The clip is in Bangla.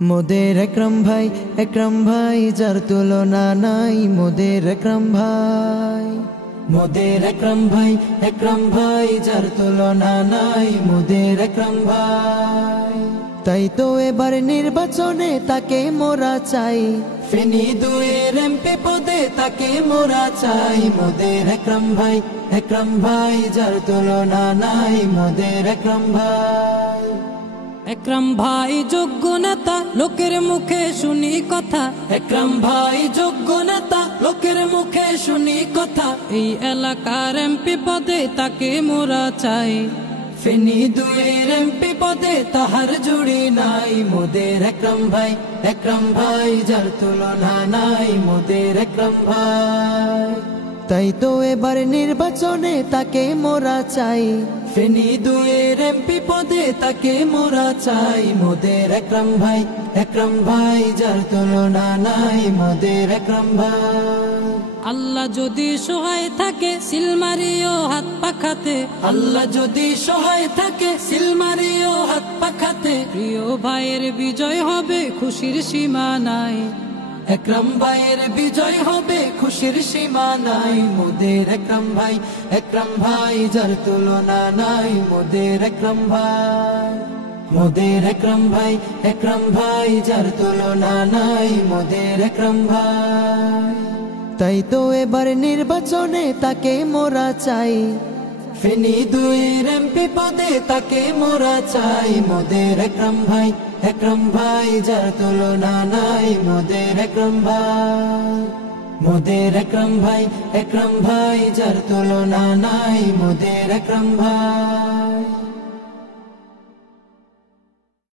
মোদের একরম ভাই যার তুলনা নাই। মোদের একরম ভাই, মোদের একরম ভাই যার তুলনা নাই। মোদের একরম ভাই, তাই তো এবার নির্বাচনে তাকে মোরা চাই। ফেনী 2-এর এমপি পদে তাকে মোরা চাই। মোদের একরম ভাই যার তুলনা নাই। মোদের একরম ভাই, একরম ভাই যোগ্য নেতা, লোকের মুখে শুনি কথা। একরম ভাই যোগ্য নেতা, লোকের মুখে শুনি কথা। এই এলাকার এমপি পদে তাকে মোরা চাই। ফেনী 2-এর এমপি পদে তাহার জুড়ি নাই। মোদের একরম ভাই যার তুলনা নাই। মোদের একরম ভাই, তাই তো এবার নির্বাচনে তাকে মোরা চাই। ফেনী 2-এর এমপি পদে তাকে মোরা চাই। মোদের একরম ভাই যার তুলনা নাই। মোদের একরম ভাই, আল্লাহ যদি সহায় থাকে সিলমারিও হাত পাখাতে। আল্লাহ যদি সহায় থাকে সিলমারিও হাত পাখাতে। প্রিয় ভাইয়ের বিজয় হবে খুশির সীমা নাই। একরম ভাইয়ের বিজয় হবে খুশির সীমা নাই। মোদের একরম ভাই যার তুলনা নাই। মোদের একরম ভাই, মোদের একরম ভাই যার তুলনা নাই। মোদের একরম ভাই, তাই তো এবার নির্বাচনে তাকে মোরা চাই। ফেনী 2-এর এমপি পদে তাকে মোরা চাই। মোদের একরম ভাই যার তুলনা নাই। মোদের একরম ভাই, মোদের একরম ভাই যার তুলনা নাই। মোদের একরম ভাই।